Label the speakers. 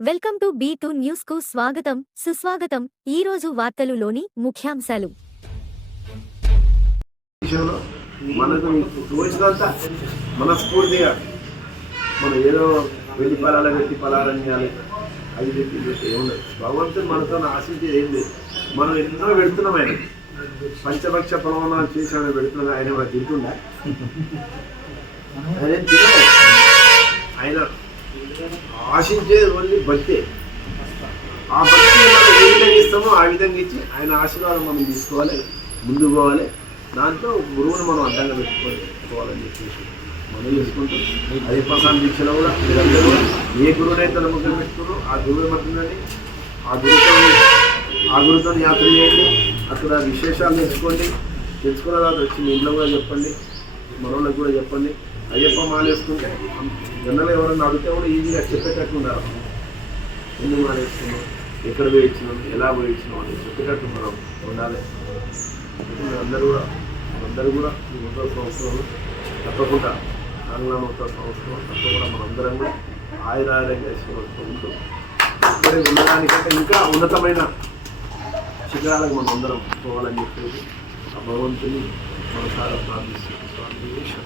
Speaker 1: Welcome to B two న్యూస్కు స్వాగతం సుస్వాగతం. ఈ రోజు వార్తలులోని ముఖ్యాంశాలు.
Speaker 2: మనకు తోచినంత మనస్ఫూర్తిగా మనం ఏదో ఫలాలని అది ఏముండదు. భగవంతుడు మనతో ఆశించేది ఏం లేదు. మనం ఎన్నో పెడుతున్నాం ఆయన. పంచపక్ష ప్రమాణాలు చేసి ఆయన ఆయన తింటుండే? ఆయన ఆయన ఆశించేది ఓన్లీ భక్తే. ఆ భక్తి మనం ఏ విధంగా ఇస్తామో ఆ విధంగా ఇచ్చి ఆయన ఆశీర్వాదం మనం తీసుకోవాలి ముందుకు పోవాలి. దాంతో గురువుని మనం అడ్డంగా పెట్టుకొని పోవాలని చెప్పేసి మనం చేసుకుంటాం అదే ప్రసాద్ దీక్షలో కూడా మీరందరూ కూడా ఏ గురువునైతే నమ్మకం పెట్టుకున్నారో ఆ గురువు ఏమంటుందండి ఆ గురుతో ఆ గురుతో యాత్ర చేయండి. అక్కడ విశేషాలు తెలుసుకోండి. తెలుసుకున్న తర్వాత వచ్చి మీ ఇంట్లో కూడా చెప్పండి. మనోళ్ళకి కూడా చెప్పండి. అయ్యప్ప మాలేసుకుంటే జనరల్ ఎవరన్నా అడిగితే కూడా ఈజీగా చెప్పేటట్టు ఉన్నారు ఎందుకు మానేసుకున్నాం ఎక్కడ వేయించినాం ఎలా పోయించినాం అని చెప్పేటట్టు మనం ఉండాలి అందరూ కూడా అందరూ కూడా ఈ మొత్తం సంవత్సరం తప్పకుండా ఆంగ్ల మొత్తం సంవత్సరం తప్పకుండా మనందరం కూడా ఆయురారోగ్య ఐశ్వర్యంతో ఉంటూ ఇక్కడే ఉండడానికంటే ఇంకా ఉన్నతమైన శిఖరాలకు మనం అందరం పోవాలని చెప్పేసి ఆ భగవంతుని మనసారా ప్రార్థిస్తున్నాం.